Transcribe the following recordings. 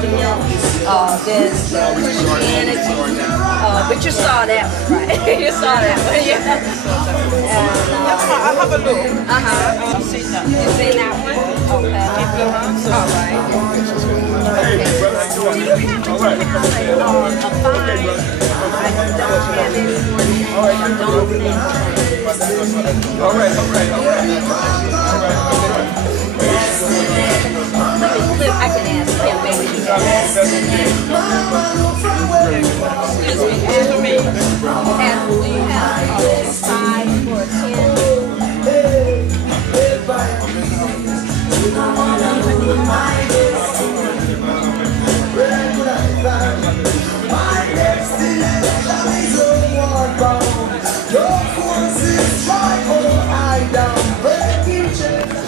Testament, then Christianity. But you saw that one, right? You saw that one, yeah. And, I have a look. I've seen that. You've seen that one? Okay. All right. Okay. Do you happen to have a fine? I don't have any more than I don't think. All right. I can ask him, maybe he can ask him. Excuse me. And do you have a 5 or a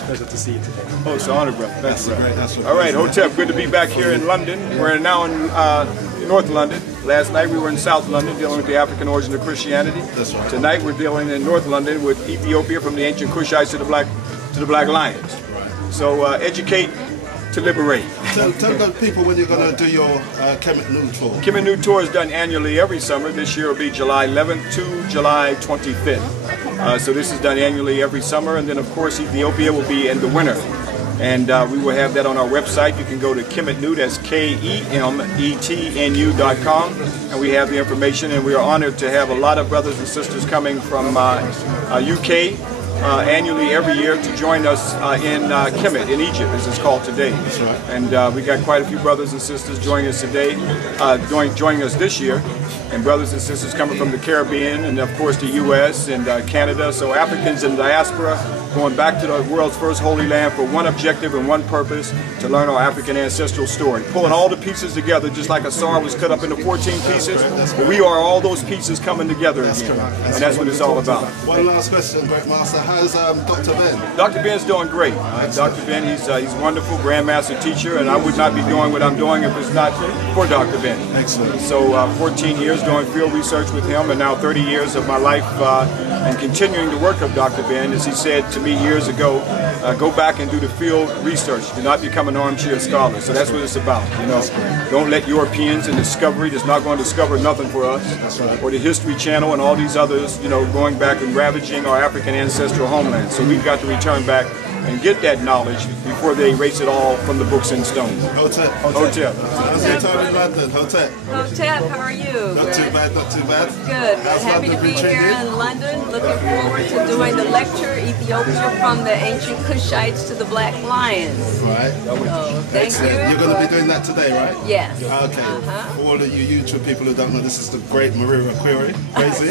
Pleasure to see you today. Oh, it's an honor, brother. That's great. That's All right, Hotep, good to be back here in London. We're now in North London. Last night we were in South London dealing with the African origin of Christianity. That's right. Tonight we're dealing in North London with Ethiopia, from the ancient Kushites to the Black Lions. Right. So educate to liberate. Tell the people when you're going to do your Kemet New tour. Kemet New tour is done annually every summer. This year will be July 11th to July 25th. So this is done annually every summer, and then of course Ethiopia will be in the winter. And we will have that on our website. You can go to KemetNu, that's KEMETNU.com, and we have the information. And we are honored to have a lot of brothers and sisters coming from UK annually every year to join us in Kemet, in Egypt, as it's called today. That's right. And we got quite a few brothers and sisters joining us today, joining us this year, and brothers and sisters coming from the Caribbean and of course the U.S. and Canada. So Africans in diaspora going back to the world's first holy land for one objective and one purpose, to learn our African ancestral story. Pulling all the pieces together, just like a SAR was cut up into 14 pieces. We are all those pieces coming together again. And that's what it's all about. One last question, Great Master. How's Dr. Ben? Dr. Ben's doing great. Dr. Ben, he's wonderful, Grandmaster teacher, and I would not be doing what I'm doing if it's not for Dr. Ben. Excellent. So 14 years doing field research with him, and now 30 years of my life and continuing the work of Dr. Ben. As he said to me years ago, go back and do the field research. Do not become an armchair scholar. So that's what it's about. You know, don't let Europeans and Discovery that's not going to discover nothing for us, or the History Channel and all these others, you know, going back and ravaging our African ancestral homeland. So we've got to return back and get that knowledge before they erase it all from the books in stone. Hotep. Hotep. How's your time in London? Hotep. Hotep, how are you? Not too bad, not too bad. Good. How's Happy to London be been here treating you? in London. Looking forward to doing the lecture, Ethiopia from the ancient Kushites to the Black Lions. Right. So, thank Excellent. you. You're going to be doing that today, right? Yes. Okay. For all of you YouTube people who don't know, this is the great Merira Kwesi.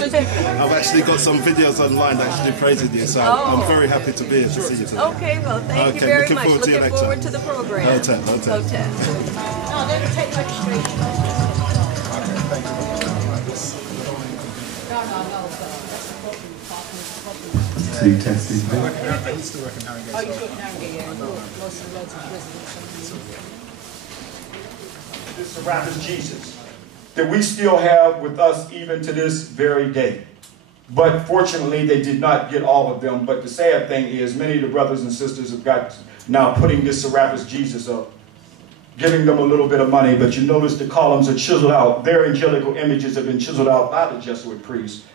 I've actually got some videos online actually praising you, so I'm very happy to be here to see you today. Okay, well, thank you very much. Looking forward to the program. Hotep. Hotep. Oh, don't take registration. Testing. I used to work in Harringay. Oh, you work in Harringay, yeah. Most of the residents. This Serapis Jesus that we still have with us even to this very day. But fortunately, they did not get all of them. But the sad thing is, many of the brothers and sisters have got now putting this Serapis Jesus up, giving them a little bit of money. But you notice the columns are chiseled out. Their angelical images have been chiseled out by the Jesuit priests.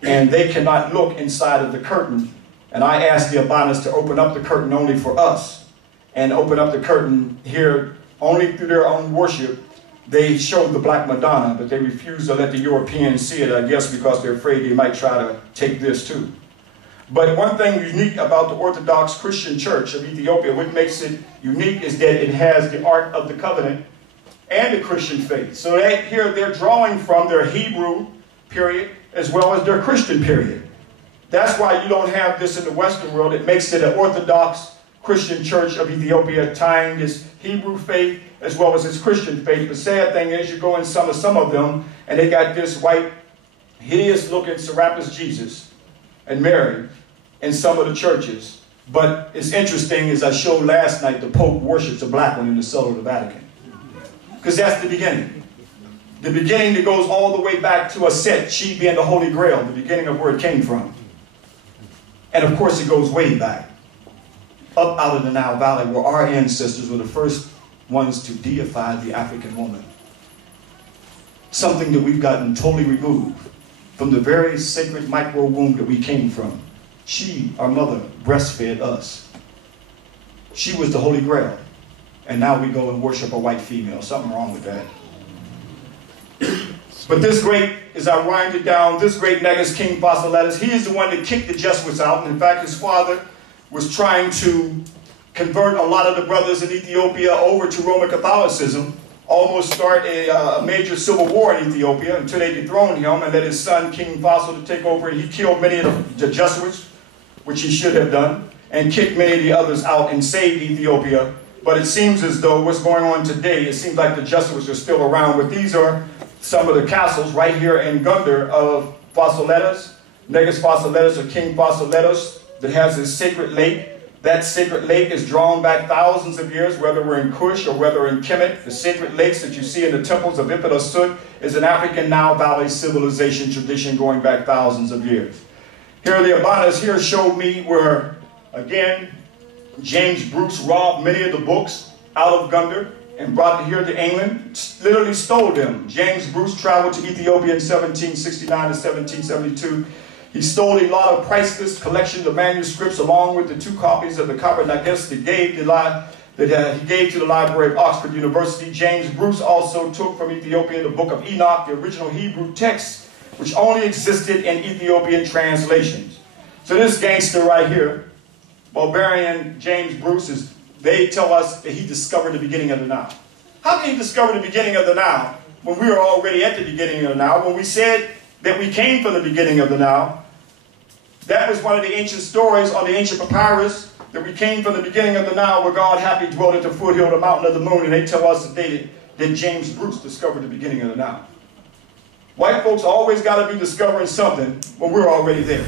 And they cannot look inside of the curtain. And I asked the Abanas to open up the curtain only for us, and open up the curtain here only through their own worship. They showed the Black Madonna, but they refused to let the Europeans see it, I guess because they're afraid they might try to take this too. But one thing unique about the Orthodox Christian Church of Ethiopia, what makes it unique, is that it has the Ark of the Covenant and the Christian faith. So here they're drawing from their Hebrew period as well as their Christian period. That's why you don't have this in the Western world. It makes it an Orthodox Christian Church of Ethiopia, tying this Hebrew faith as well as its Christian faith. The sad thing is, you go in some of them, and they got this white, hideous-looking Serapis Jesus and Mary in some of the churches. But it's interesting, as I showed last night, the Pope worships a black one in the cell of the Vatican. Because that's the beginning. The beginning that goes all the way back to a Set, she being the Holy Grail, the beginning of where it came from. And of course it goes way back, up out of the Nile Valley, where our ancestors were the first ones to deify the African woman. Something that we've gotten totally removed from the very sacred micro womb that we came from. She, our mother, breastfed us. She was the Holy Grail. And now we go and worship a white female. Something wrong with that. But this great, as I wind it down, this great Negus King Basiletus, he is the one that kicked the Jesuits out. And in fact, his father was trying to convert a lot of the brothers in Ethiopia over to Roman Catholicism, almost start a major civil war in Ethiopia until they dethroned him and let his son, King Faso, to take over. He killed many of the Jesuits, which he should have done, and kicked many of the others out and saved Ethiopia. But it seems as though what's going on today, it seems like the Jesuits are still around. But these are some of the castles right here in Gondar of Basiletus, Negus Basiletus or King Basiletus, that has his sacred lake. That sacred lake is drawn back thousands of years, whether we're in Kush or whether in Kemet. The sacred lakes that you see in the temples of Ipit or Sut is an African Nile Valley civilization tradition going back thousands of years. Here the Abanas here showed me where, again, James Bruce robbed many of the books out of Gondar and brought them here to England, literally stole them. James Bruce traveled to Ethiopia in 1769 to 1772. He stole a lot of priceless collections of manuscripts along with the 2 copies of the Kabbalah Nagas that he gave to the Library of Oxford University. James Bruce also took from Ethiopia the Book of Enoch, the original Hebrew text, which only existed in Ethiopian translations. So this gangster right here, Barbarian James Bruce, they tell us that he discovered the beginning of the Nile. How can he discover the beginning of the Nile when we were already at the beginning of the Nile? When we said that we came from the beginning of the Nile, that was one of the ancient stories on the ancient papyrus, that we came from the beginning of the Nile where God happy dwelt at the foothill of the mountain of the moon, and they tell us that James Bruce discovered the beginning of the Nile. White folks always got to be discovering something when we're already there.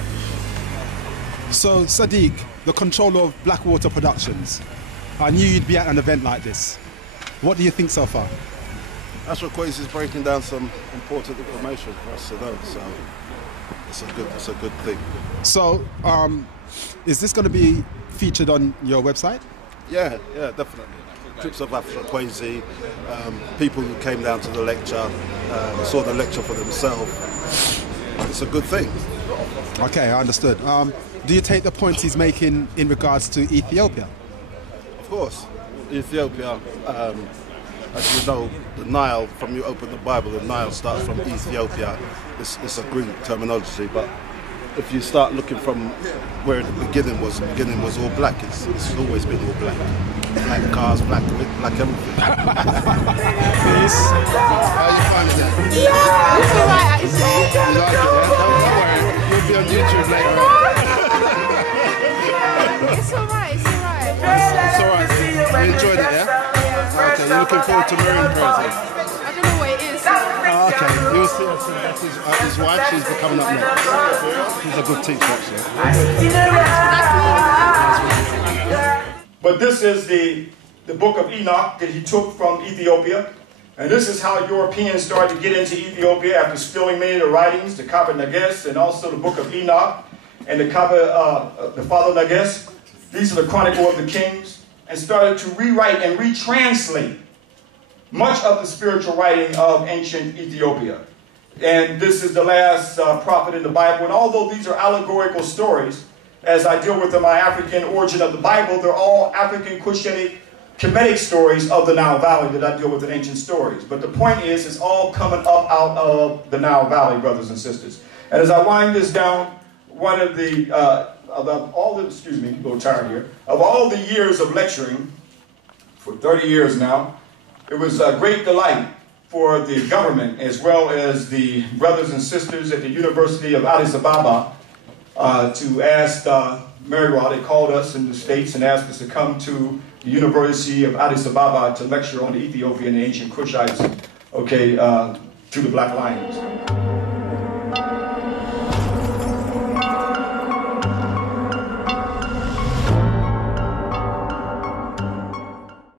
So, Sadiq, the controller of Blackwater Productions, I knew you'd be at an event like this. What do you think so far? Ashra Kwesi is breaking down some important information for us to know, so it's a good thing. So, is this going to be featured on your website? Yeah, definitely. Trips of Ashra Kwesi, people who came down to the lecture, saw the lecture for themselves. It's a good thing. Okay, I understood. Do you take the points he's making in regards to Ethiopia? Of course. Ethiopia, as you know, the Nile, from you open the Bible, the Nile starts from Ethiopia. It's a Greek terminology, but if you start looking from where the beginning was all black. It's always been all black. Black cars, black everything. Please. How are you finding that? Yeah, it's alright actually. You like it, yeah? Don't worry, you'll be on YouTube later on. It's alright, it's alright. It's alright, you enjoyed it, yeah? Okay, you're looking forward to Merira Kwesi? I don't know what it is. Oh, okay, you'll see us. That's his wife, she's coming up next. She's a good teacher, actually. But this is the book of Enoch that he took from Ethiopia. And this is how Europeans started to get into Ethiopia after stealing many of the writings, the Kabbalah Nagas, and also the book of Enoch, and the the Father Nagas. These are the Chronicle of the Kings, and started to rewrite and retranslate much of the spiritual writing of ancient Ethiopia. And this is the last prophet in the Bible. And although these are allegorical stories, as I deal with my African origin of the Bible, they're all African Cushitic Kemetic stories of the Nile Valley that I deal with in ancient stories. But the point is, it's all coming up out of the Nile Valley, brothers and sisters. And as I wind this down, one of the, of all the years of lecturing, for 30 years now, it was a great delight for the government as well as the brothers and sisters at the University of Addis Ababa to ask Merira. They called us in the States and asked us to come to the University of Addis Ababa to lecture on the Ethiopian and ancient Kushites, okay, to the Black Lions.